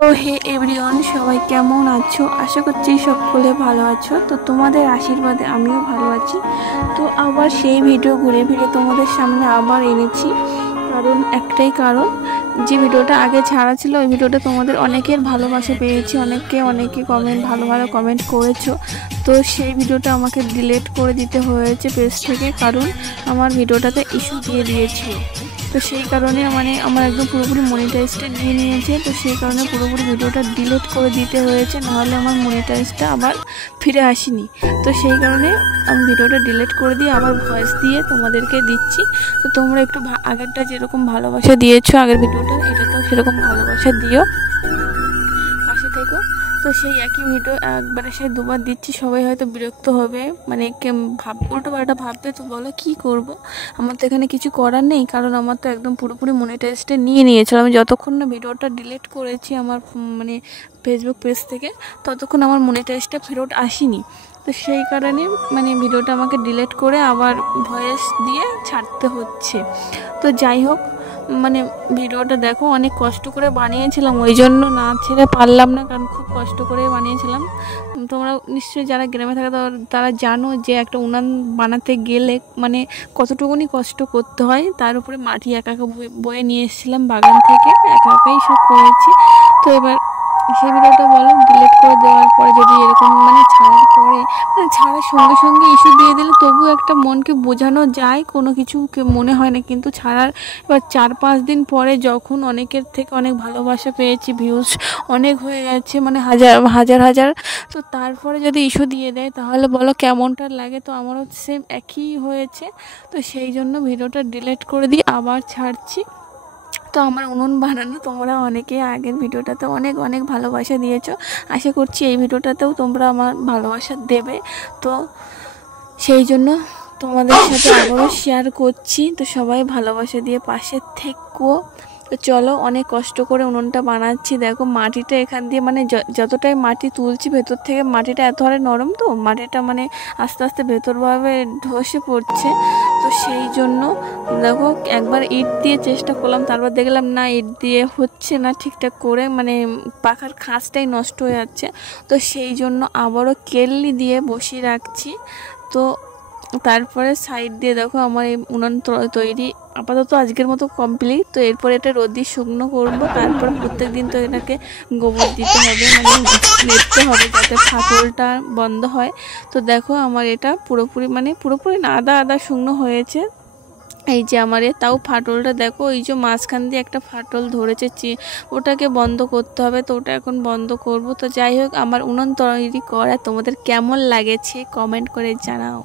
তো হে এভরিওয়ান, সবাই কেমন আছো? আশা করছি সকলে ভালো আছো। তো তোমাদের আশীর্বাদে আমিও ভালো আছি। তো আবার সেই ভিডিও ঘুরে ফিরে তোমাদের সামনে আবার এনেছি। একটাই কারণ, যে ভিডিওটা আগে ছাড়া ছিল ওই ভিডিওটা তোমাদের অনেকের ভালোবাসা পেয়েছি, অনেকে ভালো ভালো কমেন্ট করেছো। তো সেই ভিডিওটা আমাকে ডিলিট করে দিতে হয়েছে পেজ থেকে, কারণ আমার ভিডিওটাতে ইস্যু দিয়ে দিয়েছিল। তো সেই কারণে আমার একদম পুরোপুরি মনিটাইজটা নিয়ে নিয়েছে। তো সেই কারণে পুরোপুরি ভিডিওটা ডিলিট করে দিতে হয়েছে, নাহলে আমার মনিটাইজটা আবার ফিরে আসেনি। তো সেই কারণে আমি ভিডিওটা ডিলিট করে দিয়ে আবার ভয়েস দিয়ে তোমাদেরকে দিচ্ছি। তো তোমরা একটু আগেরটা যেরকম ভালোবাসা দিয়েছো, আগের ভিডিওটা, এটাতেও সেরকম ভালোবাসা দিও, পাশে থেকো। তো সেই একই ভিডিও একবারে সেই দুবার দিচ্ছি, সবাই হয়তো বিরক্ত হবে, উল্টো পাল্টা ভাববে। তো বলো কী করব, আমার তো এখানে কিছু করার নেই, কারণ আমার তো একদম পুরোপুরি মনিটাইজটা নিয়ে নিয়েছিল। আমি যতক্ষণ না ভিডিওটা ডিলিট করেছি আমার ফেসবুক পেজ থেকে, ততক্ষণ আমার মনিটাইজটা ফেরত আসেনি। তো সেই কারণে ভিডিওটা আমাকে ডিলিট করে আবার ভয়েস দিয়ে ছাড়তে হচ্ছে। তো যাই হোক, ভিডিওটা দেখো, অনেক কষ্ট করে বানিয়েছিলাম, ওই জন্য না ছেড়ে পারলাম না, কারণ খুব কষ্ট করে বানিয়েছিলাম। তোমরা নিশ্চয়ই যারা গ্রামে থাকে তারা জানো যে একটা উনান বানাতে গেলে কতটুকুনি কষ্ট করতে হয়। তার উপরে মাটি একা একা বয়ে নিয়ে এসেছিলাম বাগান থেকে, একা একাই সব করেছি। তো এবার সেই ভিডিওটা বলো, ডিলিট করে দেওয়ার পরে যদি এরকম ছাড়ার পরে ছাড়ার সঙ্গে সঙ্গে ইস্যু দিয়ে দিলে তবু একটা মনকে বোঝানো যায়, কোনো কিছু মনে হয় না। কিন্তু ছাড়ার এবার 4-5 দিন পরে যখন অনেকের থেকে অনেক ভালোবাসা পেয়েছি, ভিউজ অনেক হয়ে গেছে, হাজার হাজার, তো তারপরে যদি ইস্যু দিয়ে দেয় তাহলে বলো কেমনটা লাগে। তো আমারও সেম একই হয়েছে। তো সেই জন্য ভিডিওটা ডিলিট করে দিয়ে আবার ছাড়ছি। তো আমার উনুন বানানো তোমরা অনেকে আগের ভিডিওটাতে অনেক অনেক ভালোবাসা দিয়েছো, আশা করছি এই ভিডিওটাতেও তোমরা আমার ভালোবাসা দেবে। তো সেই জন্য তোমাদের সাথে আবারও শেয়ার করছি। তো সবাই ভালোবাসা দিয়ে পাশে থেকো। তো চলো, অনেক কষ্ট করে উনুনটা বানাচ্ছি। দেখো মাটিটা এখান দিয়ে যতটাই মাটি তুলছি, ভেতর থেকে মাটিটা এত হারে নরম, তো মাটিটা আস্তে আস্তে ভেতরভাবে ধসে পড়ছে। তো সেই জন্য দেখো, একবার ইট দিয়ে চেষ্টা করলাম, তারপর দেখলাম না, ইট দিয়ে হচ্ছে না ঠিকঠাক করে, পাখার খাঁজটাই নষ্ট হয়ে যাচ্ছে। তো সেই জন্য আবারও কেল্লি দিয়ে বসিয়ে রাখছি। তো তারপরে সাইড দিয়ে দেখো আমার এই উনান তৈরি আপাতত আজকের মতো কমপ্লিট। তো এরপর এটা রোদি শুকনো করবো, তারপর প্রত্যেক দিন তো এটাকে গোবর দিতে হবে, লেপতে হবে যাতে ফাটলটা বন্ধ হয়। তো দেখো আমার এটা পুরোপুরি না, আদা আদা শুকনো হয়েছে। এই যে আমার তাও ফাটলটা দেখো, ওই যে মাঝখান দিয়ে একটা ফাটল ধরেছে, ওটাকে বন্ধ করতে হবে। তো ওটা এখন বন্ধ করব। তো যাই হোক, আমার উনুন তৈরি করা তোমাদের কেমন লাগেছে কমেন্ট করে জানাও।